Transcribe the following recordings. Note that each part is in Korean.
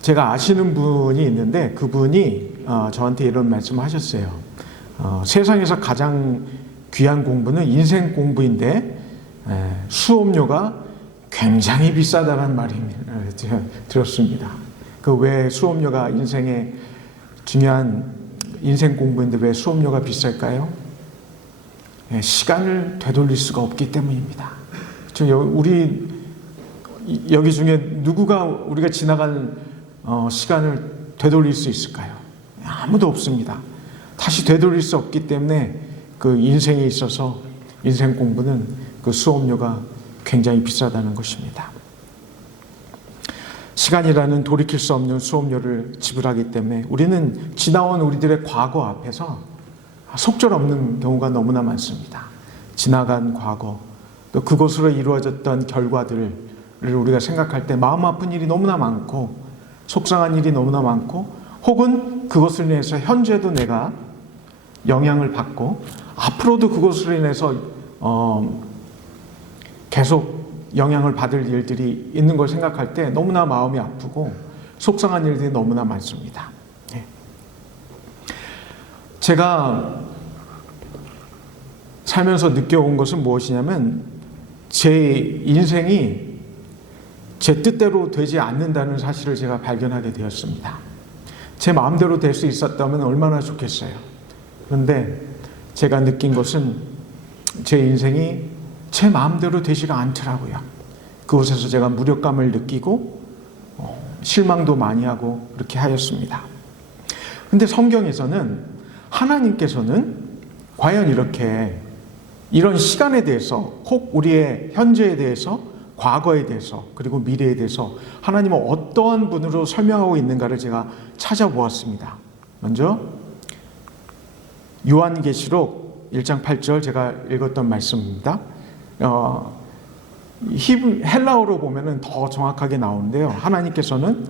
제가 아시는 분이 있는데 그분이 저한테 이런 말씀을 하셨어요. 세상에서 가장 귀한 공부는 인생 공부인데 수업료가 굉장히 비싸다는 말을 들었습니다. 그 왜 수업료가 인생의 중요한 인생 공부인데 왜 수업료가 비쌀까요? 시간을 되돌릴 수가 없기 때문입니다. 우리 여기 중에 누구가 우리가 지나간 시간을 되돌릴 수 있을까요? 아무도 없습니다. 다시 되돌릴 수 없기 때문에 그 인생에 있어서 인생 공부는 그 수업료가 굉장히 비싸다는 것입니다. 시간이라는 돌이킬 수 없는 수업료를 지불하기 때문에 우리는 지나온 우리들의 과거 앞에서 속절없는 경우가 너무나 많습니다. 지나간 과거, 또 그것으로 이루어졌던 결과들을 우리가 생각할 때 마음 아픈 일이 너무나 많고 속상한 일이 너무나 많고 혹은 그것을 인해서 현재도 내가 영향을 받고 앞으로도 그것으로 인해서 계속 영향을 받을 일들이 있는 걸 생각할 때 너무나 마음이 아프고 속상한 일들이 너무나 많습니다. 제가 살면서 느껴온 것은 무엇이냐면 제 인생이 제 뜻대로 되지 않는다는 사실을 제가 발견하게 되었습니다. 제 마음대로 될 수 있었다면 얼마나 좋겠어요. 그런데 제가 느낀 것은 제 인생이 제 마음대로 되지가 않더라고요. 그곳에서 제가 무력감을 느끼고 실망도 많이 하고 그렇게 하였습니다. 그런데 성경에서는 하나님께서는 과연 이런 시간에 대해서 혹 우리의 현재에 대해서 과거에 대해서 그리고 미래에 대해서 하나님은 어떠한 분으로 설명하고 있는가를 제가 찾아보았습니다. 먼저 요한계시록 1장 8절 제가 읽었던 말씀입니다. 헬라어로 보면은 더 정확하게 나오는데요. 하나님께서는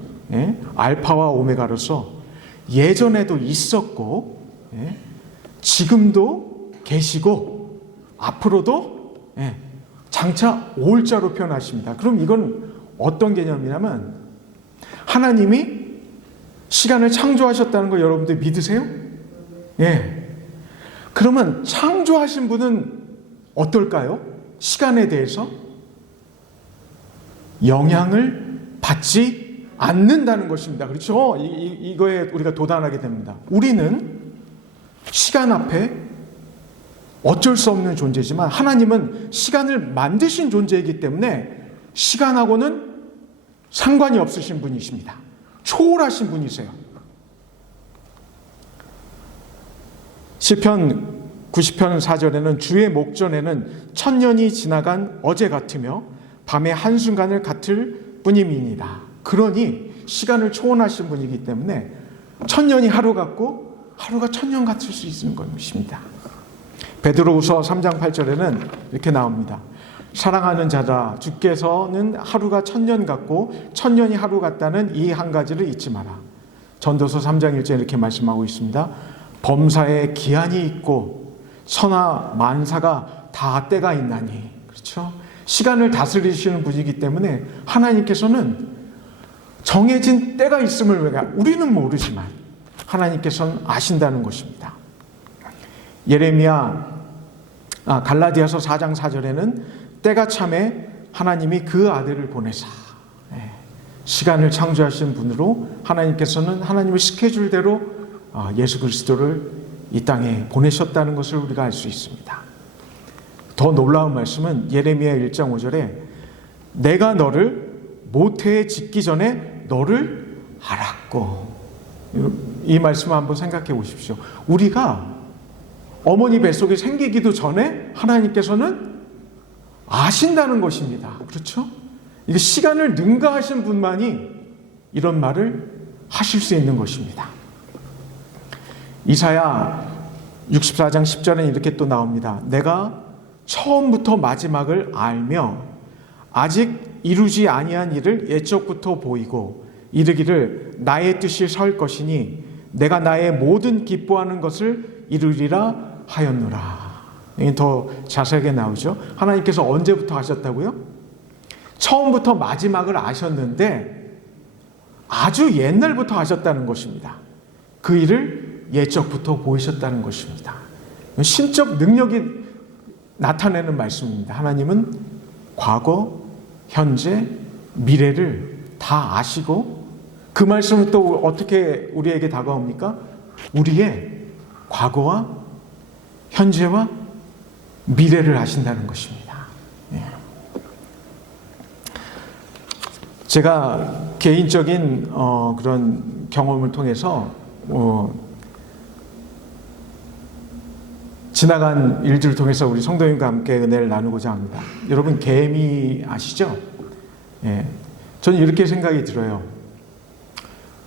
알파와 오메가로서 예전에도 있었고 지금도 계시고 앞으로도 장차 올 자로 표현하십니다. 그럼 이건 어떤 개념이냐면 하나님이 시간을 창조하셨다는 거 여러분들 믿으세요? 그러면 창조하신 분은 어떨까요? 시간에 대해서 영향을 받지 않는다는 것입니다. 그렇죠? 이거에 우리가 도달하게 됩니다. 우리는 시간 앞에 어쩔 수 없는 존재지만 하나님은 시간을 만드신 존재이기 때문에 시간하고는 상관이 없으신 분이십니다. 초월하신 분이세요. 시편 90편 4절에는 주의 목전에는 천년이 지나간 어제 같으며 밤의 한순간을 같을 뿐임이니라. 그러니 시간을 초월하신 분이기 때문에 천년이 하루 같고 하루가 천년 같을 수 있는 것입니다. 베드로후서 3장 8절에는 이렇게 나옵니다. 사랑하는 자들아 주께서는 하루가 천년 같고 천년이 하루 같다는 이 한 가지를 잊지 마라. 전도서 3장 1절에 이렇게 말씀하고 있습니다. 범사에 기한이 있고 천하 만사가 다 때가 있나니. 그렇죠? 시간을 다스리시는 분이기 때문에 하나님께서는 정해진 때가 있음을 우리는 모르지만 하나님께서는 아신다는 것입니다. 갈라디아서 4장 4절에는 때가 참에 하나님이 그 아들을 보내사 시간을 창조하신 분으로 하나님께서는 하나님의 스케줄대로 예수 그리스도를 이 땅에 보내셨다는 것을 우리가 알 수 있습니다. 더 놀라운 말씀은 예레미야 1장 5절에 내가 너를 모태에 짓기 전에 너를 알았고, 이 말씀을 한번 생각해 보십시오. 우리가 어머니 뱃속에 생기기도 전에 하나님께서는 아신다는 것입니다. 그렇죠? 이게 시간을 능가하신 분만이 이런 말을 하실 수 있는 것입니다. 이사야 64장 10절에 이렇게 또 나옵니다. 내가 처음부터 마지막을 알며 아직 이루지 아니한 일을 옛적부터 보이고 이르기를 나의 뜻이 설 것이니 내가 나의 모든 기뻐하는 것을 이루리라 하였노라. 이게 더 자세하게 나오죠. 하나님께서 언제부터 하셨다고요? 처음부터 마지막을 아셨는데 아주 옛날부터 하셨다는 것입니다. 그 일을 예적부터 보이셨다는 것입니다. 신적 능력이 나타내는 말씀입니다. 하나님은 과거, 현재, 미래를 다 아시고 그 말씀은 또 어떻게 우리에게 다가옵니까? 우리의 과거와 현재와 미래를 아신다는 것입니다. 제가 개인적인 그런 경험을 통해서 지나간 일들을 통해서 우리 성도님과 함께 은혜를 나누고자 합니다. 여러분 개미 아시죠? 저는 이렇게 생각이 들어요.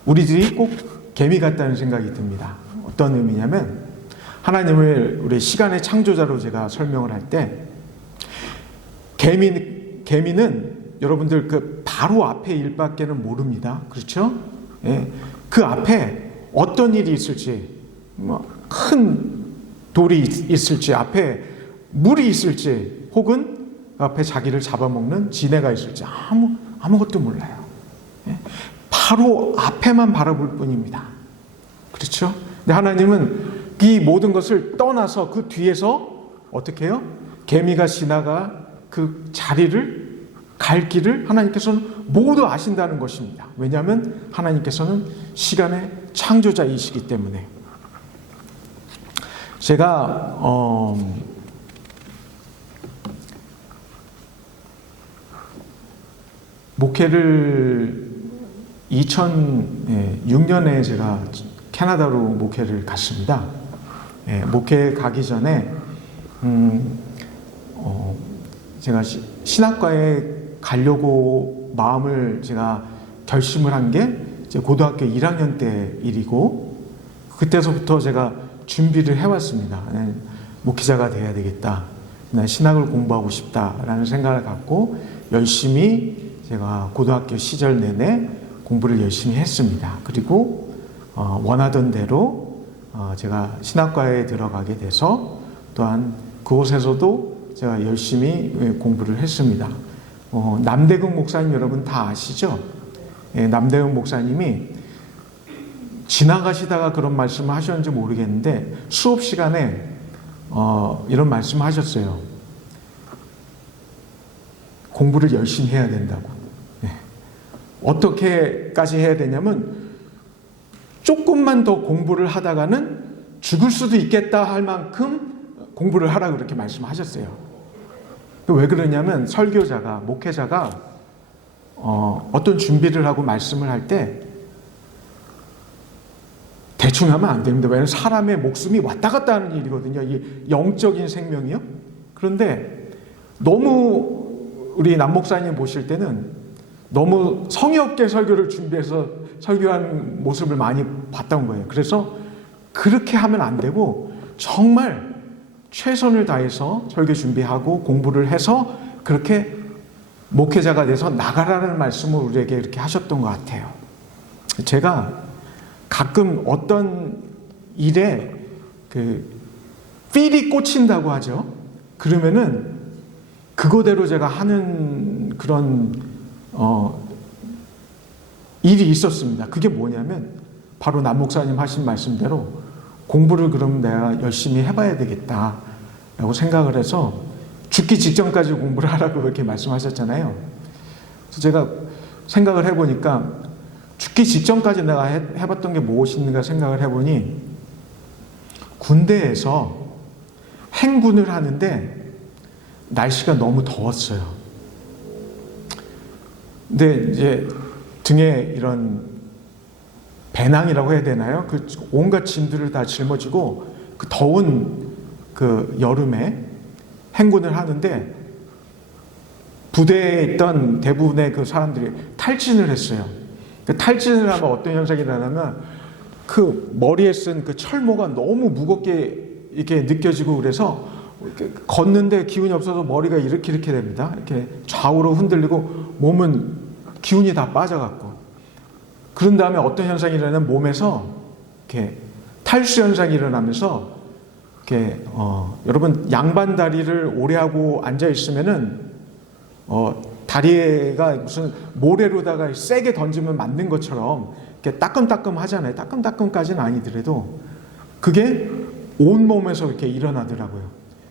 우리들이 꼭 개미 같다는 생각이 듭니다. 어떤 의미냐면 하나님을 우리 시간의 창조자로 제가 설명을 할 때 개미는 여러분들 그 바로 앞에 일밖에는 모릅니다. 그렇죠? 그 앞에 어떤 일이 있을지, 큰 돌이 있을지, 앞에 물이 있을지, 혹은 앞에 자기를 잡아먹는 지네가 있을지 아무것도 몰라요. 바로 앞에만 바라볼 뿐입니다. 그렇죠? 근데 하나님은 이 모든 것을 떠나서 그 뒤에서 어떻게 해요? 개미가 지나가 그 자리를 갈 길을 하나님께서는 모두 아신다는 것입니다. 왜냐하면 하나님께서는 시간의 창조자이시기 때문에. 제가 목회를 2006년에 제가 캐나다로 목회를 갔습니다. 목회 가기 전에 제가 신학과에 가려고 마음을 제가 결심을 한 게 고등학교 1학년 때 일이고, 그때서부터 제가 준비를 해왔습니다. 목회자가 돼야 되겠다. 난 신학을 공부하고 싶다라는 생각을 갖고 열심히 제가 고등학교 시절 내내 공부를 열심히 했습니다. 그리고 원하던 대로 제가 신학과에 들어가게 돼서 또한 그곳에서도 제가 열심히 공부를 했습니다. 남대근 목사님 여러분 다 아시죠? 남대근 목사님이 지나가시다가 그런 말씀을 하셨는지 모르겠는데 수업 시간에 이런 말씀을 하셨어요. 공부를 열심히 해야 된다고. 어떻게까지 해야 되냐면 조금만 더 공부를 하다가는 죽을 수도 있겠다 할 만큼 공부를 하라고 그렇게 말씀하셨어요. 왜 그러냐면 설교자가, 목회자가 어떤 준비를 하고 말씀을 할 때 대충 하면 안 됩니다. 왜냐하면 사람의 목숨이 왔다 갔다 하는 일이거든요. 이 영적인 생명이요. 그런데 너무 우리 남 목사님 보실 때는 너무 성의 없게 설교를 준비해서 설교한 모습을 많이 봤던 거예요. 그래서 그렇게 하면 안 되고 정말 최선을 다해서 설교 준비하고 공부를 해서 그렇게 목회자가 돼서 나가라는 말씀을 우리에게 이렇게 하셨던 것 같아요. 제가 가끔 어떤 일에 필이 꽂힌다고 하죠. 그러면은 그거대로 제가 하는 그런 일이 있었습니다. 그게 뭐냐면 바로 남 목사님 하신 말씀대로 공부를 그럼 내가 열심히 해봐야 되겠다라고 생각을 해서 죽기 직전까지 공부를 하라고 그렇게 말씀하셨잖아요. 그래서 제가 생각을 해보니까 죽기 직전까지 내가 해봤던 게 무엇인가 생각을 해보니 군대에서 행군을 하는데 날씨가 너무 더웠어요. 근데 이제 등에 이런 배낭이라고 해야 되나요? 그 온갖 짐들을 다 짊어지고 그 더운 그 여름에 행군을 하는데 부대에 있던 대부분의 그 사람들이 탈진을 했어요. 그 탈진을 하면 어떤 현상이 일어나면 그 머리에 쓴 그 철모가 너무 무겁게 이렇게 느껴지고 그래서 걷는데 기운이 없어서 머리가 이렇게 됩니다. 이렇게 좌우로 흔들리고 몸은 기운이 다 빠져갖고 그런 다음에 어떤 현상이 일어나면 몸에서 이렇게 탈수 현상이 일어나면서 이렇게 여러분 양반 다리를 오래 하고 앉아 있으면은 다리가 무슨 모래로다가 세게 던지면 맞는 것처럼 이렇게 따끔따끔 하잖아요. 따끔따끔까지는 아니더라도 그게 온몸에서 이렇게 일어나더라고요.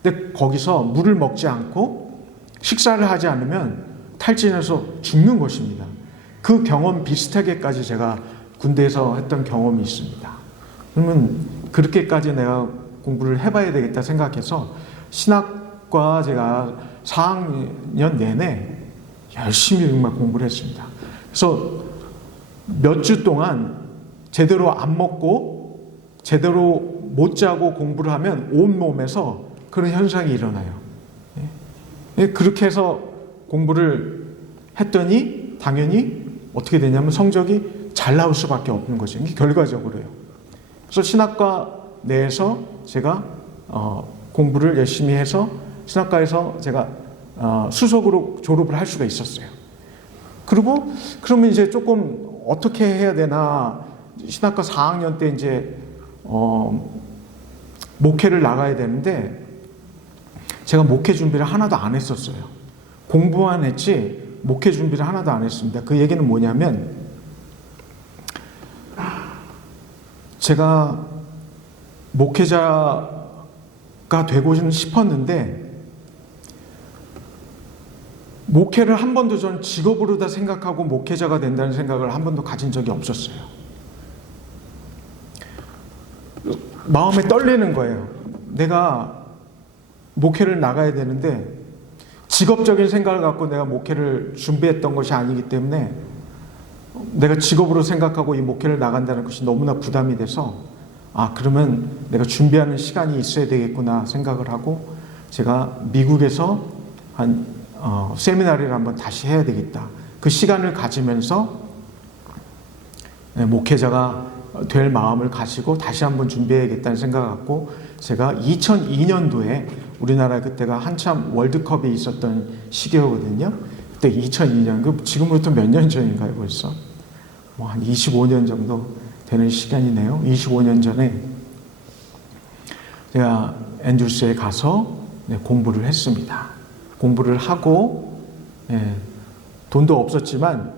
근데 거기서 물을 먹지 않고 식사를 하지 않으면 탈진해서 죽는 것입니다. 그 경험 비슷하게까지 제가 군대에서 했던 경험이 있습니다. 그러면 그렇게까지 내가 공부를 해봐야 되겠다 생각해서 신학과 제가 4학년 내내 열심히 정말 공부를 했습니다. 그래서 몇 주 동안 제대로 안 먹고 제대로 못 자고 공부를 하면 온몸에서 그런 현상이 일어나요. 그렇게 해서 공부를 했더니 당연히 어떻게 되냐면 성적이 잘 나올 수밖에 없는 거죠. 이게 결과적으로요. 그래서 신학과 내에서 제가 공부를 열심히 해서 신학과에서 제가 수석으로 졸업을 할 수가 있었어요. 그리고 그러면 이제 조금 어떻게 해야 되나, 신학과 4학년 때 이제 목회를 나가야 되는데 제가 목회 준비를 하나도 안 했었어요. 공부만 했지 목회 준비를 하나도 안 했습니다. 그 얘기는 뭐냐면 제가 목회자가 되고 싶었는데 목회를 한 번도 전 직업으로 다 생각하고 목회자가 된다는 생각을 한 번도 가진 적이 없었어요. 마음에 떨리는 거예요. 내가 목회를 나가야 되는데 직업적인 생각을 갖고 내가 목회를 준비했던 것이 아니기 때문에 내가 직업으로 생각하고 이 목회를 나간다는 것이 너무나 부담이 돼서 그러면 내가 준비하는 시간이 있어야 되겠구나 생각을 하고 제가 미국에서 한 세미나리를 한번 다시 해야 되겠다. 그 시간을 가지면서 목회자가 될 마음을 가지고 다시 한번 준비해야겠다는 생각을 갖고 제가 2002년도에 우리나라 그때가 한참 월드컵이 있었던 시기였거든요. 그때 2002년, 지금부터 몇 년 전인가요 벌써? 뭐 한 25년 정도 되는 시간이네요. 25년 전에 제가 앤드루스에 가서 공부를 했습니다. 공부를 하고 돈도 없었지만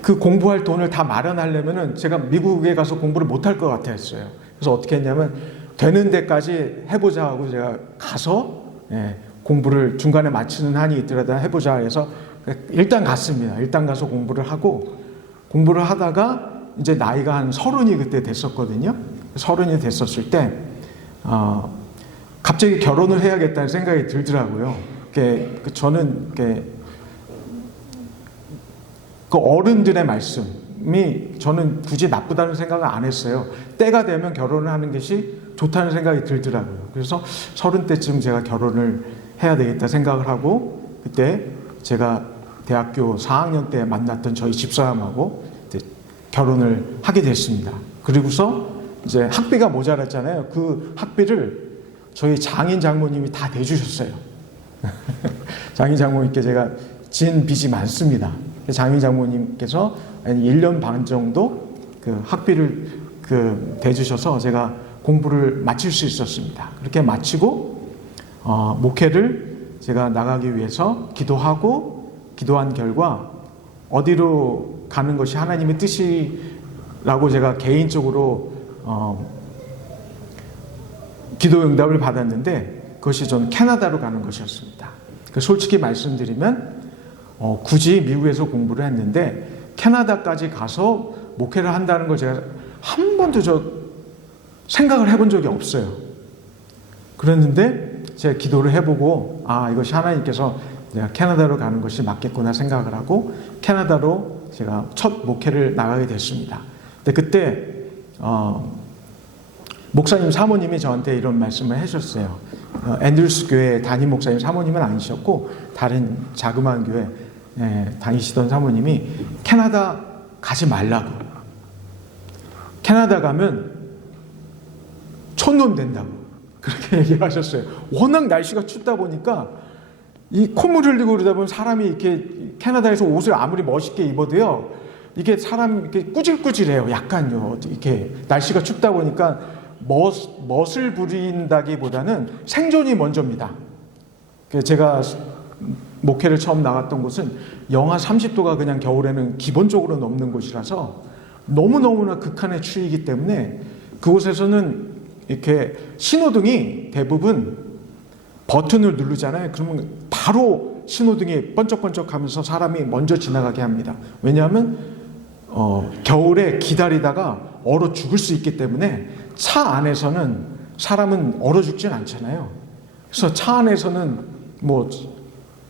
그 공부할 돈을 다 마련하려면은 제가 미국에 가서 공부를 못할 것 같았어요. 그래서 어떻게 했냐면 되는 데까지 해보자 하고 제가 가서 공부를 중간에 마치는 한이 있더라도 해보자 해서 일단 갔습니다. 일단 가서 공부를 하고 공부를 하다가 이제 나이가 한 30이 그때 됐었거든요. 30이 됐었을 때 갑자기 결혼을 해야겠다는 생각이 들더라고요. 저는 그 어른들의 말씀이 저는 굳이 나쁘다는 생각을 안 했어요. 때가 되면 결혼을 하는 것이 좋다는 생각이 들더라고요. 그래서 30대쯤 제가 결혼을 해야 되겠다 생각을 하고 그때 제가 대학교 4학년 때 만났던 저희 집사람하고 결혼을 하게 됐습니다. 그리고서 이제 학비가 모자랐잖아요. 그 학비를 저희 장인 장모님이 다 대주셨어요. 장인 장모님께 제가 진 빚이 많습니다. 장인 장모님께서 1년 반 정도 그 학비를 대주셔서 제가 공부를 마칠 수 있었습니다. 그렇게 마치고 목회를 제가 나가기 위해서 기도한 결과 어디로 가는 것이 하나님의 뜻이라고 제가 개인적으로 기도 응답을 받았는데 그것이 전 캐나다로 가는 것이었습니다. 솔직히 말씀드리면 굳이 미국에서 공부를 했는데 캐나다까지 가서 목회를 한다는 걸 제가 한 번도 생각을 해본 적이 없어요. 그랬는데 제가 기도를 해보고 이것이 하나님께서 내가 캐나다로 가는 것이 맞겠구나 생각을 하고 캐나다로 제가 첫 목회를 나가게 됐습니다. 근데 그때 목사님 사모님이 저한테 이런 말씀을 해주셨어요. 앤드루스 교회 담임 목사님 사모님은 아니셨고 다른 자그마한 교회 다니시던 사모님이 캐나다 가지 말라고. 캐나다 가면 촌놈 된다고. 그렇게 얘기하셨어요. 워낙 날씨가 춥다 보니까 이 콧물 흘리고 그러다 보면 사람이 이렇게 캐나다에서 옷을 아무리 멋있게 입어도요. 이게 사람 이렇게 꾸질꾸질해요. 약간요. 이렇게 날씨가 춥다 보니까 멋을 부린다기보다는 생존이 먼저입니다. 제가 목회를 처음 나갔던 곳은 영하 30도가 그냥 겨울에는 기본적으로 넘는 곳이라서 너무너무나 극한의 추위이기 때문에 그곳에서는 이렇게 신호등이 대부분 버튼을 누르잖아요. 그러면 바로 신호등이 번쩍번쩍 하면서 사람이 먼저 지나가게 합니다. 왜냐하면 겨울에 기다리다가 얼어 죽을 수 있기 때문에 차 안에서는 사람은 얼어 죽진 않잖아요. 그래서 차 안에서는 뭐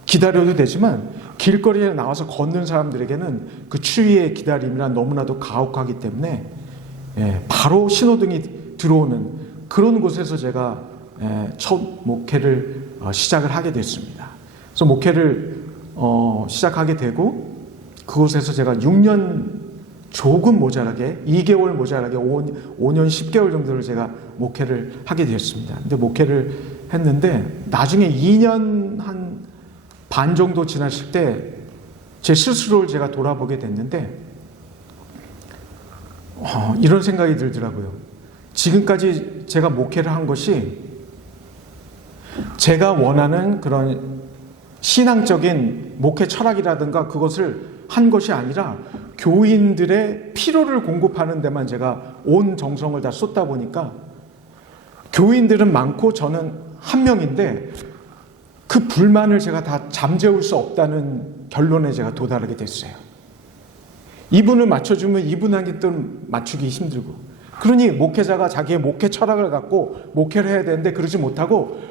기다려도 되지만 길거리에 나와서 걷는 사람들에게는 그 추위의 기다림이란 너무나도 가혹하기 때문에 바로 신호등이 들어오는 그런 곳에서 제가 첫 목회를 시작을 하게 됐습니다. 그래서 목회를 시작하게 되고 그곳에서 제가 6년 조금 모자라게 2개월 모자라게 5년 10개월 정도를 제가 목회를 하게 되었습니다. 근데 목회를 했는데 나중에 2년 한 반 정도 지났을 때 제 스스로를 제가 돌아보게 됐는데 이런 생각이 들더라고요. 지금까지 제가 목회를 한 것이 제가 원하는 그런 신앙적인 목회 철학이라든가 그것을 한 것이 아니라 교인들의 필요를 공급하는 데만 제가 온 정성을 다 쏟다 보니까 교인들은 많고 저는 한 명인데 그 불만을 제가 다 잠재울 수 없다는 결론에 제가 도달하게 됐어요. 이분을 맞춰주면 이분에게 또 맞추기 힘들고 그러니 목회자가 자기의 목회 철학을 갖고 목회를 해야 되는데 그러지 못하고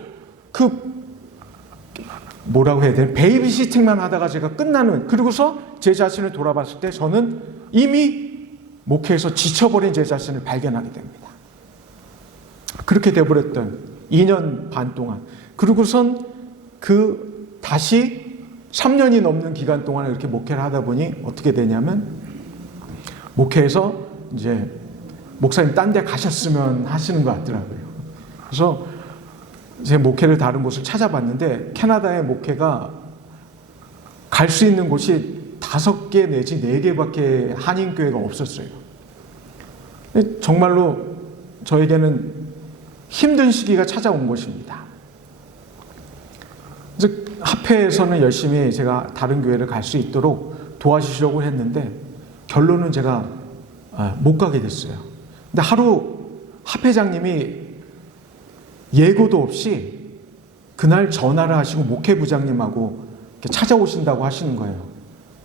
뭐라고 해야 되나 베이비시팅만 하다가 제가 끝나는 그러고서 제 자신을 돌아봤을 때 저는 이미 목회에서 지쳐버린 제 자신을 발견하게 됩니다. 그렇게 돼버렸던 2년 반 동안 그러고선 다시 3년이 넘는 기간 동안 이렇게 목회를 하다 보니 어떻게 되냐면 목회에서 이제 목사님 딴 데 가셨으면 하시는 것 같더라고요. 그래서 제 목회를 다른 곳을 찾아봤는데 캐나다의 목회가 갈 수 있는 곳이 5개 내지 4개밖에 한인교회가 없었어요. 정말로 저에게는 힘든 시기가 찾아온 것입니다. 합회에서는 열심히 제가 다른 교회를 갈 수 있도록 도와주시려고 했는데 결론은 제가 못 가게 됐어요. 근데 하루 합회장님이 예고도 없이 그날 전화를 하시고 목회부장님하고 찾아오신다고 하시는 거예요.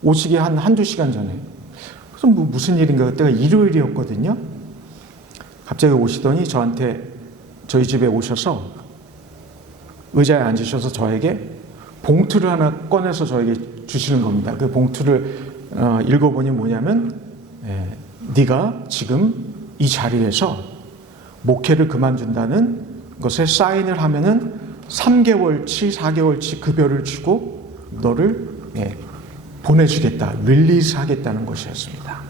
오시기 한두 시간 전에. 그래서 무슨 일인가 그때가 일요일이었거든요. 갑자기 오시더니 저희 집에 오셔서 의자에 앉으셔서 저에게 봉투를 하나 꺼내서 저에게 주시는 겁니다. 그 봉투를 읽어보니 뭐냐면 네가 지금 이 자리에서 목회를 그만둔다는 것에 사인을 하면은 3개월치, 4개월치 급여를 주고 너를 보내주겠다, 릴리스 하겠다는 것이었습니다.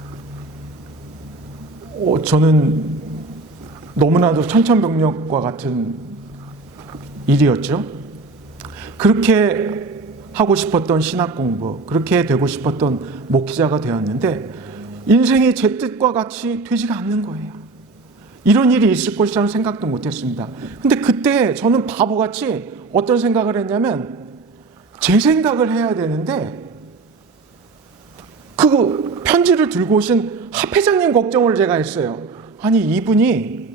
저는 너무나도 천천병력과 같은 일이었죠. 그렇게 하고 싶었던 신학 공부, 그렇게 되고 싶었던 목회자가 되었는데 인생이 제 뜻과 같이 되지가 않는 거예요. 이런 일이 있을 것이라는 생각도 못했습니다. 근데 그때 저는 바보같이 어떤 생각을 했냐면 제 생각을 해야 되는데 그 편지를 들고 오신 합회장님 걱정을 제가 했어요. 아니 이분이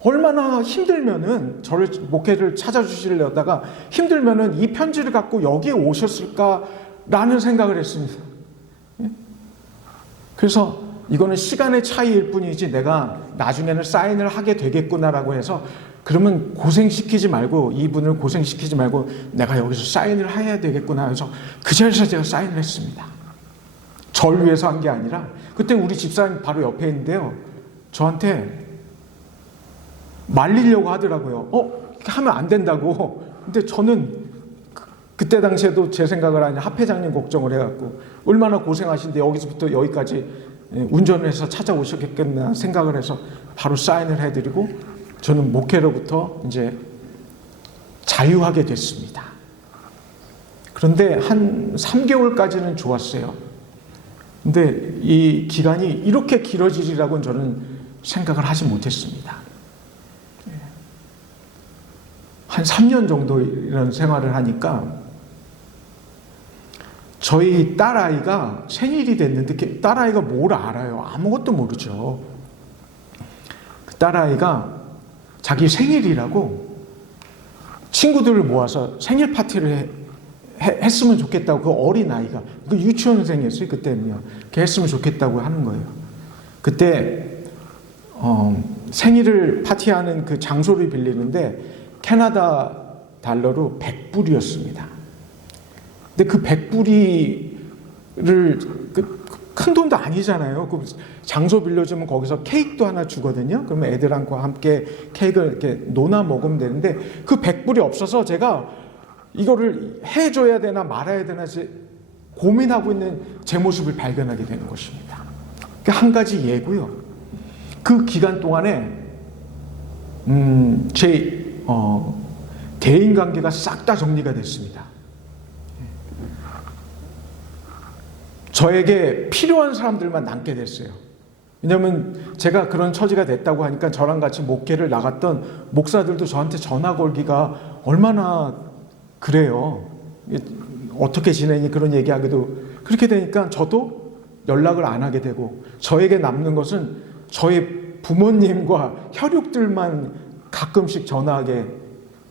얼마나 힘들면은 저를 목회를 찾아주시려다가 힘들면은 이 편지를 갖고 여기에 오셨을까라는 생각을 했습니다. 그래서 이거는 시간의 차이일 뿐이지 내가 나중에는 사인을 하게 되겠구나라고 해서 그러면 고생시키지 말고 이분을 고생시키지 말고 내가 여기서 사인을 해야 되겠구나 해서 그 자리에서 제가 사인을 했습니다. 절 위해서 한 게 아니라 그때 우리 집사님 바로 옆에 있는데요. 저한테 말리려고 하더라고요. 하면 안 된다고. 근데 저는 그때 당시에도 제 생각을 아니 합회장님 걱정을 해갖고 얼마나 고생하신데 여기서부터 여기까지 운전을 해서 찾아오셨겠구나 생각을 해서 바로 사인을 해드리고 저는 목회로부터 이제 자유하게 됐습니다. 그런데 한 3개월까지는 좋았어요. 근데 이 기간이 이렇게 길어지리라고는 저는 생각을 하지 못했습니다. 한 3년 정도 이런 생활을 하니까 저희 딸아이가 생일이 됐는데 딸아이가 뭘 알아요? 아무것도 모르죠. 그 딸아이가 자기 생일이라고 친구들을 모아서 생일 파티를 했으면 좋겠다고, 그 어린아이가, 그 유치원생이었어요 그때는요. 그렇게 했으면 좋겠다고 하는 거예요. 그때 생일을 파티하는 그 장소를 빌리는데 캐나다 달러로 100불이었습니다. 근데 그 100불이를 큰 돈도 아니잖아요. 그 장소 빌려주면 거기서 케이크도 하나 주거든요. 그러면 애들하고 함께 케이크를 이렇게 논아 먹으면 되는데 그 100불이 없어서 제가 이거를 해줘야 되나 말아야 되나 고민하고 있는 제 모습을 발견하게 되는 것입니다. 한 가지 예고요. 그 기간 동안에 제 대인관계가 싹 다 정리가 됐습니다. 저에게 필요한 사람들만 남게 됐어요. 왜냐하면 제가 그런 처지가 됐다고 하니까 저랑 같이 목회를 나갔던 목사들도 저한테 전화 걸기가 얼마나 그래요. 어떻게 지내니 그런 얘기하기도, 그렇게 되니까 저도 연락을 안 하게 되고 저에게 남는 것은 저의 부모님과 혈육들만 가끔씩 전화하게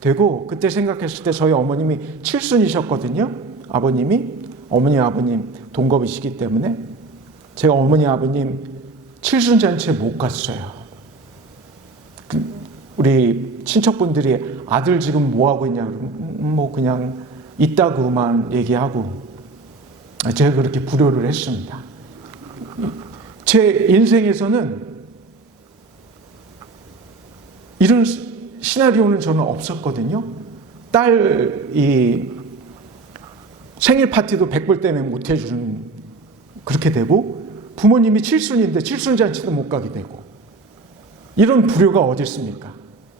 되고, 그때 생각했을 때 저희 어머님이 칠순이셨거든요. 어머니 아버님 동갑이시기 때문에 제가 어머니 아버님 칠순잔치에 못 갔어요. 우리 친척분들이 아들 지금 뭐 하고 있냐 그러면 뭐 그냥 있다고만 얘기하고 제가 그렇게 불효를 했습니다. 제 인생에서는 이런 시나리오는 저는 없었거든요. 딸이 생일 파티도 100불 때문에 못 해주는, 그렇게 되고, 부모님이 칠순인데 칠순잔치도 못 가게 되고, 이런 불효가 어디 있습니까?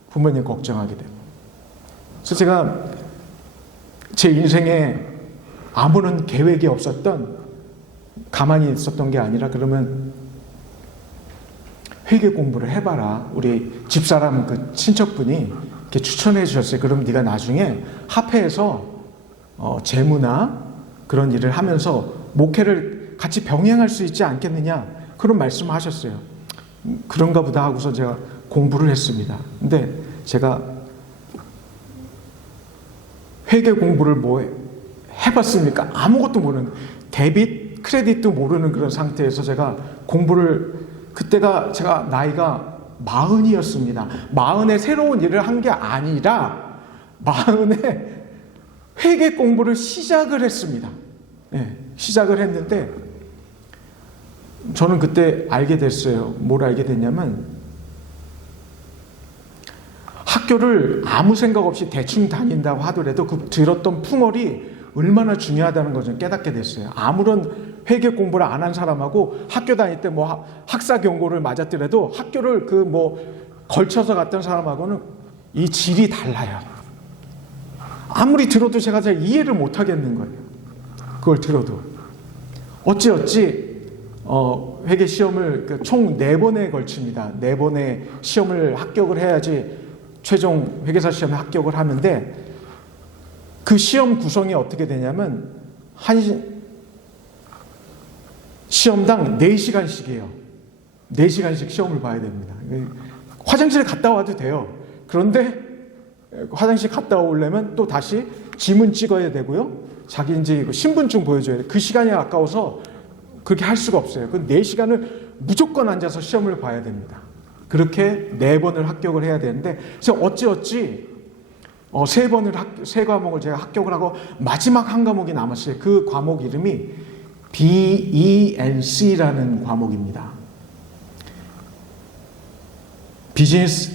부모님 걱정하게 되고. 그래서 제가 제 인생에 아무런 계획이 없었던, 가만히 있었던 게 아니라, 그러면 회계 공부를 해봐라. 우리 집사람 그 친척분이 이렇게 추천해 주셨어요. 그럼 네가 나중에 합회에서 재무나 그런 일을 하면서 목회를 같이 병행할 수 있지 않겠느냐, 그런 말씀을 하셨어요. 그런가 보다 하고서 제가 공부를 했습니다. 근데 제가 회계 공부를 뭐 해봤습니까? 아무것도 모르는, 데빗, 크레딧도 모르는 그런 상태에서 제가 공부를, 그때가 제가 나이가 40이었습니다. 40에 새로운 일을 한 게 아니라 40에 회계 공부를 시작을 했습니다. 시작을 했는데 저는 그때 알게 됐어요. 뭘 알게 됐냐면 학교를 아무 생각 없이 대충 다닌다고 하더라도 그 들었던 풍월이 얼마나 중요하다는 것을 깨닫게 됐어요. 아무런 회계 공부를 안 한 사람하고 학교 다닐 때 뭐 학사 경고를 맞았더라도 학교를 그 뭐 걸쳐서 갔던 사람하고는 이 질이 달라요. 아무리 들어도 제가 잘 이해를 못 하겠는 거예요. 그걸 들어도. 어찌 회계 시험을 총 4번에 걸칩니다. 4번의 시험을 합격을 해야지 최종 회계사 시험에 합격을 하는데, 그 시험 구성이 어떻게 되냐면 한 시험당 4시간씩이에요. 4시간씩 시험을 봐야 됩니다. 화장실에 갔다 와도 돼요. 그런데 화장실 갔다 오려면 또 다시 지문 찍어야 되고요. 자기 이제 신분증 보여줘야 돼요. 그 시간이 아까워서 그렇게 할 수가 없어요. 그 4시간을 무조건 앉아서 시험을 봐야 됩니다. 그렇게 4번을 합격을 해야 되는데, 그래서 어찌 3과목을 제가 합격을 하고 마지막 한 과목이 남았어요. 그 과목 이름이 BENC라는 과목입니다. 비즈니스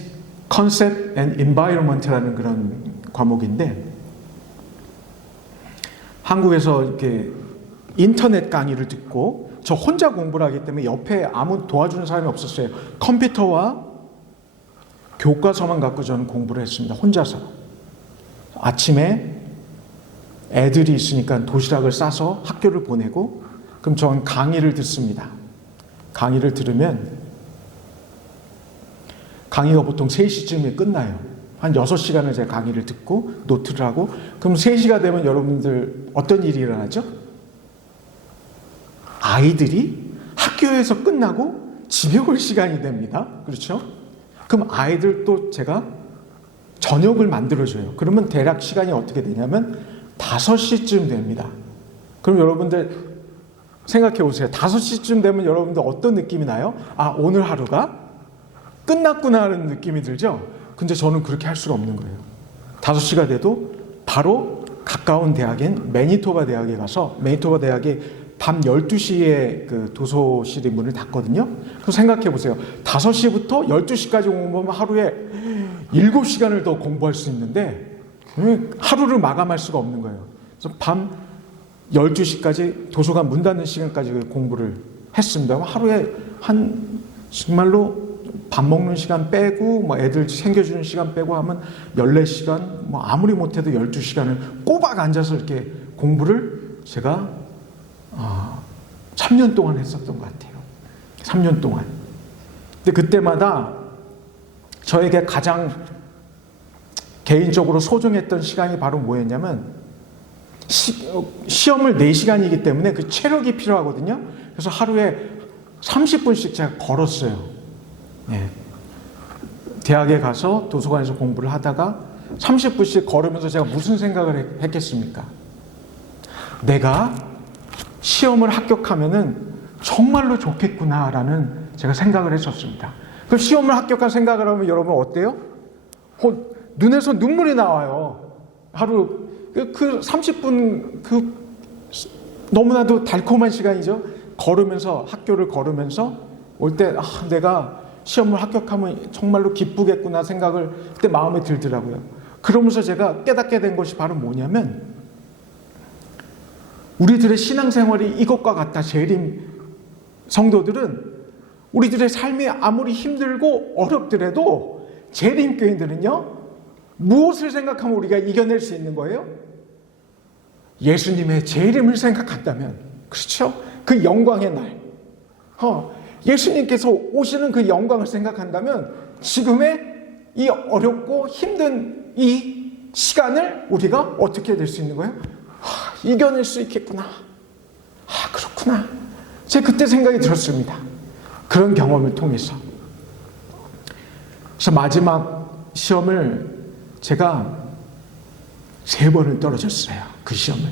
컨셉 앤 인바이러먼트라는 그런 과목인데, 한국에서 이렇게 인터넷 강의를 듣고 저 혼자 공부를 하기 때문에 옆에 아무 도와주는 사람이 없었어요. 컴퓨터와 교과서만 갖고 저는 공부를 했습니다. 혼자서. 아침에 애들이 있으니까 도시락을 싸서 학교를 보내고, 그럼 저는 강의를 듣습니다. 강의를 들으면 강의가 보통 3시쯤에 끝나요. 한 6시간을 제가 강의를 듣고 노트를 하고, 그럼 3시가 되면 여러분들 어떤 일이 일어나죠? 아이들이 학교에서 끝나고 집에 올 시간이 됩니다. 그렇죠? 그럼 아이들 또 제가 저녁을 만들어줘요. 그러면 대략 시간이 어떻게 되냐면 5시쯤 됩니다. 그럼 여러분들 생각해 보세요. 5시쯤 되면 여러분들 어떤 느낌이 나요? 아, 오늘 하루가 끝났구나 하는 느낌이 들죠? 근데 저는 그렇게 할 수가 없는 거예요. 5시가 돼도 바로 가까운 대학인 매니토바 대학에 가서, 매니토바 대학에 밤 12시에 그 도서실이 문을 닫거든요. 그럼 생각해 보세요. 5시부터 12시까지 공부하면 하루에 7시간을 더 공부할 수 있는데 하루를 마감할 수가 없는 거예요. 그래서 밤 12시까지 도서관 문 닫는 시간까지 공부를 했습니다. 하루에 한 정말로 밥 먹는 시간 빼고 뭐 애들 챙겨주는 시간 빼고 하면 14시간, 뭐 아무리 못해도 12시간을 꼬박 앉아서 이렇게 공부를 제가 3년 동안 했었던 것 같아요. 3년 동안. 근데 그때마다 저에게 가장 개인적으로 소중했던 시간이 바로 뭐였냐면, 시험을 4시간이기 때문에 그 체력이 필요하거든요. 그래서 하루에 30분씩 제가 걸었어요. 예. 대학에 가서 도서관에서 공부를 하다가 30분씩 걸으면서 제가 무슨 생각을 했겠습니까? 내가 시험을 합격하면은 정말로 좋겠구나라는 제가 생각을 했었습니다. 그 시험을 합격한 생각을 하면 여러분 어때요? 눈에서 눈물이 나와요. 하루 그 30분 그 너무나도 달콤한 시간이죠. 걸으면서, 학교를 걸으면서 올 때 내가 시험을 합격하면 정말로 기쁘겠구나 생각을 그때 마음에 들더라고요. 그러면서 제가 깨닫게 된 것이 바로 뭐냐면, 우리들의 신앙생활이 이것과 같다. 재림 성도들은 우리들의 삶이 아무리 힘들고 어렵더라도 재림교인들은요, 무엇을 생각하면 우리가 이겨낼 수 있는 거예요? 예수님의 재림을 생각한다면, 그렇죠? 그 영광의 날, 예수님께서 오시는 그 영광을 생각한다면 지금의 이 어렵고 힘든 이 시간을 우리가 어떻게 될 수 있는 거예요? 이겨낼 수 있겠구나. 그렇구나. 제가 그때 생각이 들었습니다. 그런 경험을 통해서. 그래서 마지막 시험을 제가 3번을 떨어졌어요. 그 시험을.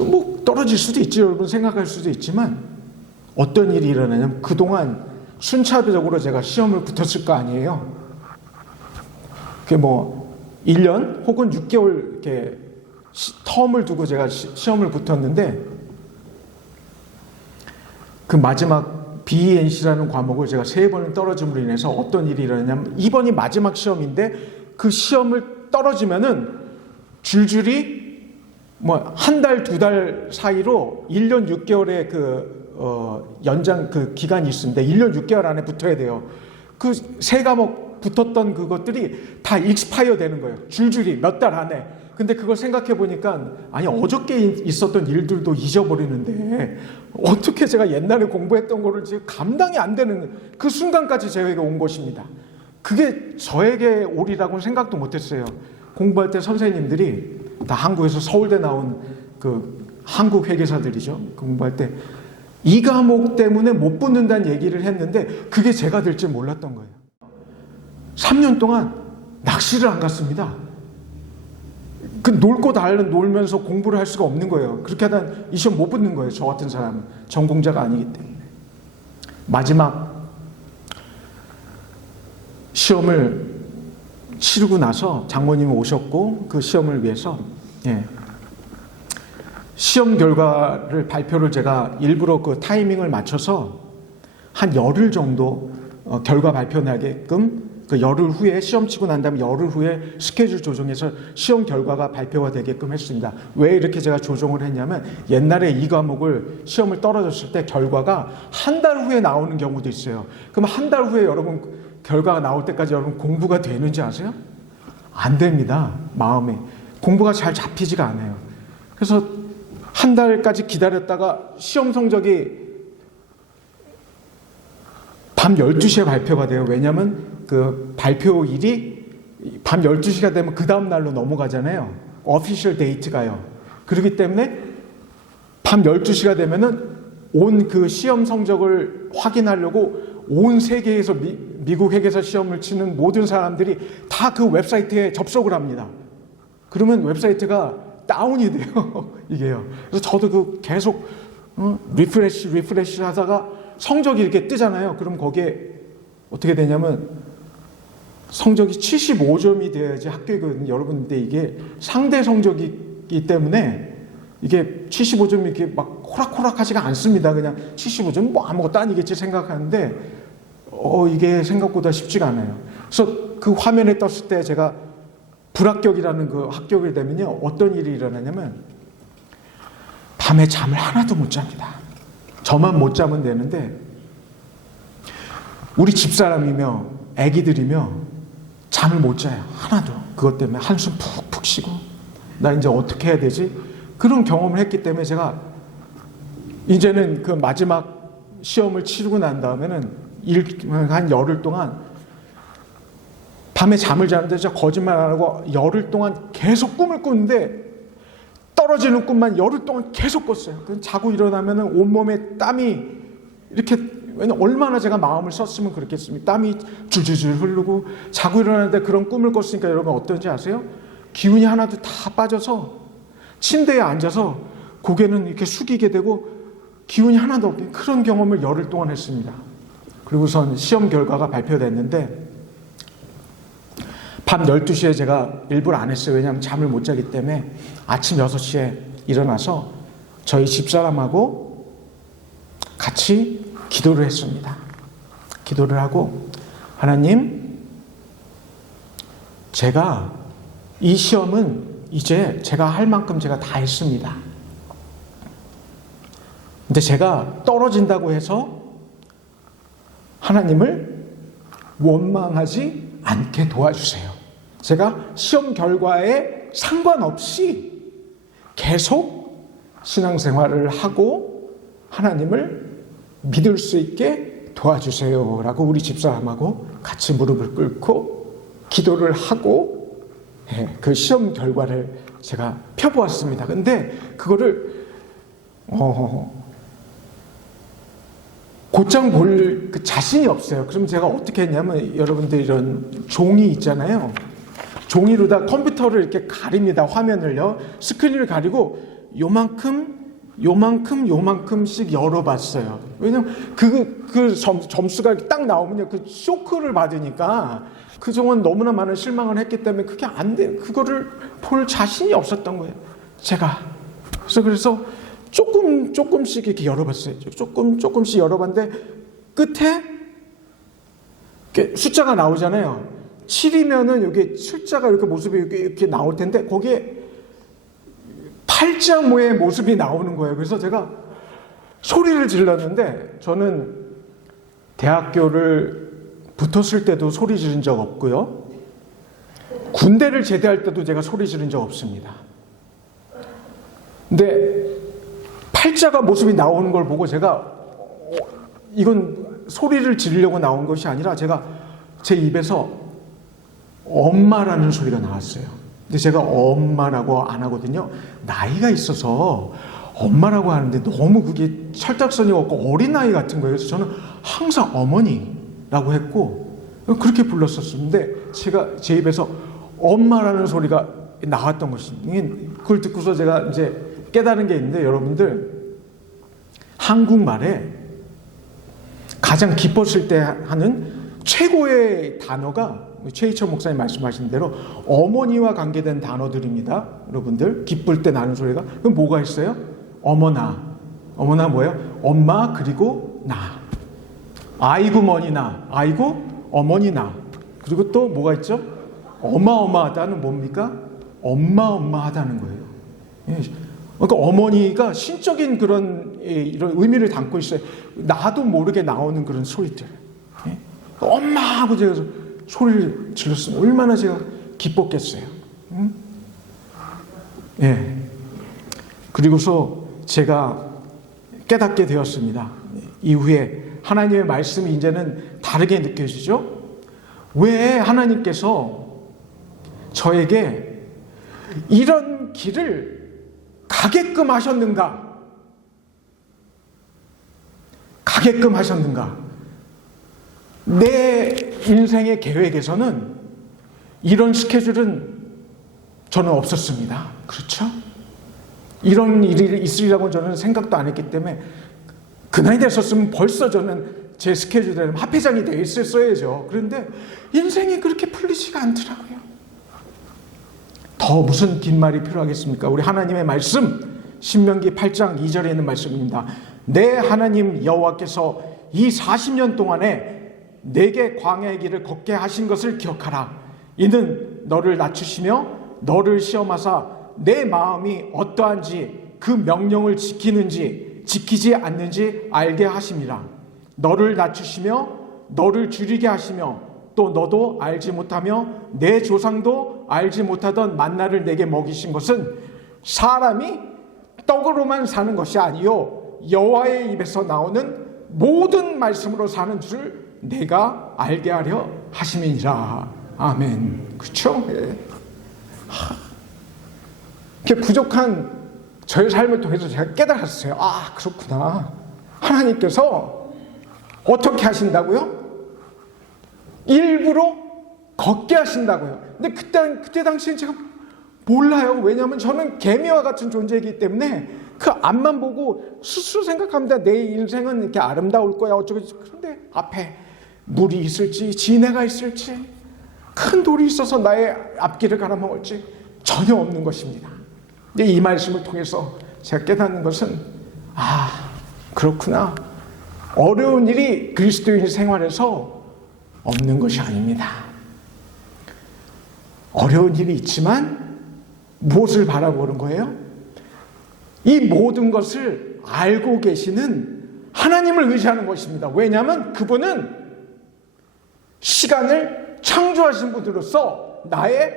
뭐 떨어질 수도 있죠. 여러분 생각할 수도 있지만, 어떤 일이 일어나냐면, 그동안 순차적으로 제가 시험을 붙었을 거 아니에요. 그게 뭐 1년 혹은 6개월 이렇게 텀을 두고 제가 시험을 붙었는데, 그 마지막 BENC라는 과목을 제가 3번을 떨어짐으로 인해서 어떤 일이 일어나냐면, 이번이 마지막 시험인데 그 시험을 떨어지면은 줄줄이 뭐 1달, 2달 사이로 1년 6개월의 연장 그 기간이 있습니다. 1년 6개월 안에 붙어야 돼요. 그 3과목 붙었던 그것들이 다 익스파이어 되는 거예요. 줄줄이 몇 달 안에. 근데 그걸 생각해 보니까, 아니 어저께 있었던 일들도 잊어버리는데 어떻게 제가 옛날에 공부했던 거를 지금 감당이 안 되는 그 순간까지 저에게 온 것입니다. 그게 저에게 오리라고는 생각도 못했어요. 공부할 때 선생님들이 다 한국에서 서울대 나온 그 한국 회계사들이죠. 공부할 때 이 과목 때문에 못 붙는다는 얘기를 했는데 그게 제가 될 줄 몰랐던 거예요. 3년 동안 낚시를 안 갔습니다. 그 놀고 놀면서 공부를 할 수가 없는 거예요. 그렇게 하다 이 시험 못 붙는 거예요. 저 같은 사람은 전공자가 아니기 때문에. 마지막 시험을 치르고 나서 장모님이 오셨고, 그 시험을 위해서 시험 결과를 발표를 제가 일부러 그 타이밍을 맞춰서 한 열흘 정도 결과 발표나게끔, 그 열흘 후에 시험 치고 난 다음에 열흘 후에 스케줄 조정해서 시험 결과가 발표가 되게끔 했습니다. 왜 이렇게 제가 조정을 했냐면, 옛날에 이 과목을 시험을 떨어졌을 때 결과가 한 달 후에 나오는 경우도 있어요. 그럼 한 달 후에 여러분 결과가 나올 때까지 여러분 공부가 되는지 아세요? 안 됩니다. 마음에 공부가 잘 잡히지가 않아요. 그래서 한 달까지 기다렸다가 시험 성적이 밤 12시에 발표가 돼요. 왜냐하면 그 발표일이 밤 12시가 되면 그 다음 날로 넘어가잖아요. 오피셜 데이트가요. 그렇기 때문에 밤 12시가 되면은 온 그 시험 성적을 확인하려고 온 세계에서 미국 회계사 시험을 치는 모든 사람들이 다 그 웹사이트에 접속을 합니다. 그러면 웹사이트가 다운이 돼요. 이게요. 그래서 저도 그 계속 리프레시 하다가 성적이 이렇게 뜨잖아요. 그럼 거기에 어떻게 되냐면 성적이 75점이 돼야지 합격이거든요. 여러분, 근데 이게 상대 성적이기 때문에 이게 75점이 이렇게 막 호락호락하지가 않습니다. 그냥 75점 뭐 아무것도 아니겠지 생각하는데 이게 생각보다 쉽지가 않아요. 그래서 그 화면에 떴을 때 제가 불합격이라는 그 합격이 되면요, 어떤 일이 일어나냐면 밤에 잠을 하나도 못 잡니다. 저만 못 자면 되는데 우리 집사람이며 애기들이며 잠을 못 자요. 하나도. 그것 때문에 한숨 푹푹 쉬고 나 이제 어떻게 해야 되지? 그런 경험을 했기 때문에 제가 이제는 그 마지막 시험을 치르고 난 다음에는 한 열흘 동안 밤에 잠을 자는데 진짜 거짓말 안 하고 열흘 동안 계속 꿈을 꾸는데 떨어지는 꿈만 열흘 동안 계속 꿨어요. 자고 일어나면은 온몸에 땀이 이렇게, 왜냐면 얼마나 제가 마음을 썼으면 그렇겠습니까? 땀이 줄줄줄 흐르고 자고 일어나는데 그런 꿈을 꿨으니까 여러분 어떤지 아세요? 기운이 하나도 다 빠져서 침대에 앉아서 고개는 이렇게 숙이게 되고 기운이 하나도 없게, 그런 경험을 열흘 동안 했습니다. 그리고선 시험 결과가 발표됐는데 밤 12시에 제가 일부러 안 했어요. 왜냐하면 잠을 못 자기 때문에 아침 6시에 일어나서 저희 집사람하고 같이 기도를 했습니다. 기도를 하고, 하나님, 제가 이 시험은 이제 제가 할 만큼 제가 다 했습니다. 근데 제가 떨어진다고 해서 하나님을 원망하지 않게 도와주세요. 제가 시험 결과에 상관없이 계속 신앙생활을 하고 하나님을 믿을 수 있게 도와주세요 라고 우리 집사람하고 같이 무릎을 꿇고 기도를 하고 그 시험 결과를 제가 펴보았습니다. 근데 그거를 곧장 볼 그 자신이 없어요. 그럼 제가 어떻게 했냐면, 여러분들 이런 종이 있잖아요. 종이로다 컴퓨터를 이렇게 가립니다. 화면을요. 스크린을 가리고 요만큼씩 열어봤어요. 왜냐면 그 점수가 딱 나오면요, 그 쇼크를 받으니까 그동안 너무나 많은 실망을 했기 때문에 그게 안 돼. 그거를 볼 자신이 없었던 거예요. 제가. 그래서 조금씩 이렇게 열어봤어요. 조금씩 열어봤는데 끝에 숫자가 나오잖아요. 7이면은 여기 숫자가 이렇게 모습이 이렇게 나올 텐데 거기에 팔자모의 모습이 나오는 거예요. 그래서 제가 소리를 질렀는데, 저는 대학교를 붙었을 때도 소리 지른 적 없고요. 군대를 제대할 때도 제가 소리 지른 적 없습니다. 근데 팔자가 모습이 나오는 걸 보고 제가 이건 소리를 지르려고 나온 것이 아니라 제가 제 입에서 엄마라는 소리가 나왔어요. 근데 제가 엄마라고 안 하거든요. 나이가 있어서 엄마라고 하는데 너무 그게 철딱선이 없고 어린아이 같은 거예요. 그래서 저는 항상 어머니라고 했고 그렇게 불렀었는데 제가 제 입에서 엄마라는 소리가 나왔던 것입니다. 그걸 듣고서 제가 이제 깨달은 게 있는데, 여러분들 한국말에 가장 기뻤을 때 하는 최고의 단어가 최희철 목사님 말씀하신 대로 어머니와 관계된 단어들입니다. 여러분들 기쁠 때 나는 소리가 그럼 뭐가 있어요? 어머나 뭐예요? 엄마 그리고 나. 아이고 머니나, 아이고 어머니나. 그리고 또 뭐가 있죠? 어마어마하다는 뭡니까? 엄마하다는 거예요. 그러니까 어머니가 신적인 그런 이런 의미를 담고 있어요. 나도 모르게 나오는 그런 소리들. 엄마 하고 제가 소리를 질렀으면 얼마나 제가 기뻤겠어요. 예. 그리고서 제가 깨닫게 되었습니다. 이후에 하나님의 말씀이 이제는 다르게 느껴지죠? 왜 하나님께서 저에게 이런 길을 가게끔 하셨는가? 가게끔 하셨는가? 내 인생의 계획에서는 이런 스케줄은 저는 없었습니다. 그렇죠? 이런 일이 있으리라고 저는 생각도 안 했기 때문에 그 나이 됐었으면 벌써 저는 제 스케줄대로 합회장이 되어 있었어야죠. 그런데 인생이 그렇게 풀리지가 않더라고요. 더 무슨 긴 말이 필요하겠습니까? 우리 하나님의 말씀 신명기 8장 2절에 있는 말씀입니다. 내 하나님 여호와께서 이 40년 동안에 내게 광야의 길을 걷게 하신 것을 기억하라. 이는 너를 낮추시며 너를 시험하사 내 마음이 어떠한지 그 명령을 지키는지 지키지 않는지 알게 하심이라. 너를 낮추시며 너를 줄이게 하시며 또 너도 알지 못하며 내 조상도 알지 못하던 만나를 내게 먹이신 것은 사람이 떡으로만 사는 것이 아니요 여호와의 입에서 나오는 모든 말씀으로 사는 줄을 내가 알게 하려 하심이니라. 아멘. 그렇죠? 예. 이렇게 부족한 저의 삶을 통해서 제가 깨달았어요. 아, 그렇구나. 하나님께서 어떻게 하신다고요? 일부러 걷게 하신다고요. 근데 그때 당시엔 제가 몰라요. 왜냐하면 저는 개미와 같은 존재이기 때문에 그 앞만 보고 스스로 생각합니다. 내 인생은 이렇게 아름다울 거야 어쩌고. 그런데 앞에 물이 있을지 진해가 있을지 큰 돌이 있어서 나의 앞길을 가라먹을지 전혀 없는 것입니다. 근데 이 말씀을 통해서 제가 깨닫는 것은 아, 그렇구나. 어려운 일이 그리스도인 생활에서 없는 것이 아닙니다. 어려운 일이 있지만 무엇을 바라보는 거예요? 이 모든 것을 알고 계시는 하나님을 의지하는 것입니다. 왜냐하면 그분은 시간을 창조하신 분으로서 나의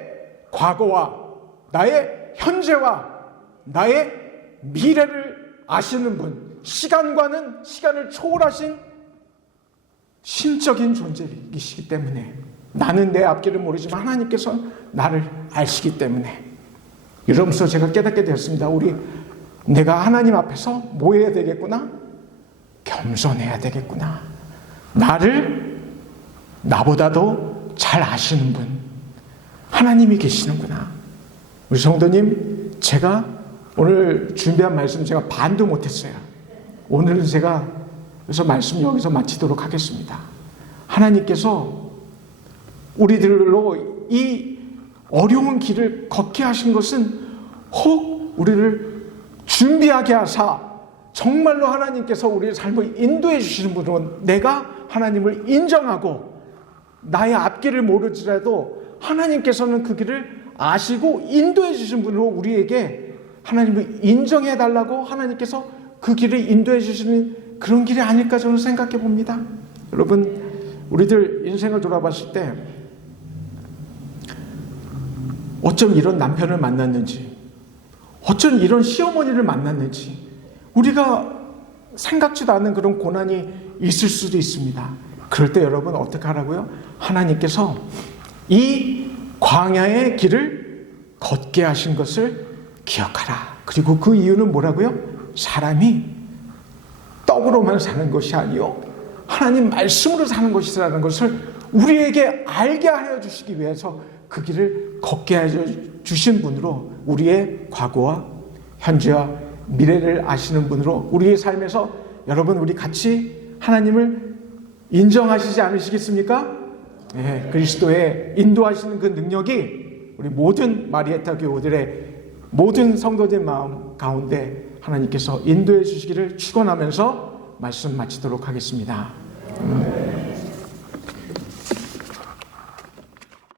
과거와 나의 현재와 나의 미래를 아시는 분, 시간을 초월하신 신적인 존재이시기 때문에 나는 내 앞길을 모르지만 하나님께서 나를 아시기 때문에 이러면서 제가 깨닫게 되었습니다. 내가 하나님 앞에서 뭐 해야 되겠구나? 겸손해야 되겠구나. 나를 나보다도 잘 아시는 분 하나님이 계시는구나. 우리 성도님, 제가 오늘 준비한 말씀 제가 반도 못했어요. 오늘은 제가 그래서 말씀 여기서 마치도록 하겠습니다. 하나님께서 우리들로 이 어려운 길을 걷게 하신 것은 혹 우리를 준비하게 하사 정말로 하나님께서 우리의 삶을 인도해 주시는 분으로 내가 하나님을 인정하고 나의 앞길을 모르지라도 하나님께서는 그 길을 아시고 인도해 주신 분으로 우리에게 하나님을 인정해 달라고 하나님께서 그 길을 인도해 주시는 그런 길이 아닐까 저는 생각해 봅니다. 여러분, 우리들 인생을 돌아봤을 때 어쩜 이런 남편을 만났는지, 어쩜 이런 시어머니를 만났는지 우리가 생각지도 않는 그런 고난이 있을 수도 있습니다. 그럴 때 여러분 어떻게 하라고요? 하나님께서 이 광야의 길을 걷게 하신 것을 기억하라. 그리고 그 이유는 뭐라고요? 사람이 떡으로만 사는 것이 아니요 하나님 말씀으로 사는 것이라는 것을 우리에게 알게 하여 주시기 위해서 그 길을 걷게 하여 주신 분으로 우리의 과거와 현재와 미래를 아시는 분으로 우리의 삶에서 여러분 우리 같이 하나님을 인정하시지 않으시겠습니까? 네, 그리스도의 인도하시는 그 능력이 우리 모든 마리에타 교우들의 모든 성도들 마음 가운데 하나님께서 인도해 주시기를 축원하면서 말씀 마치도록 하겠습니다.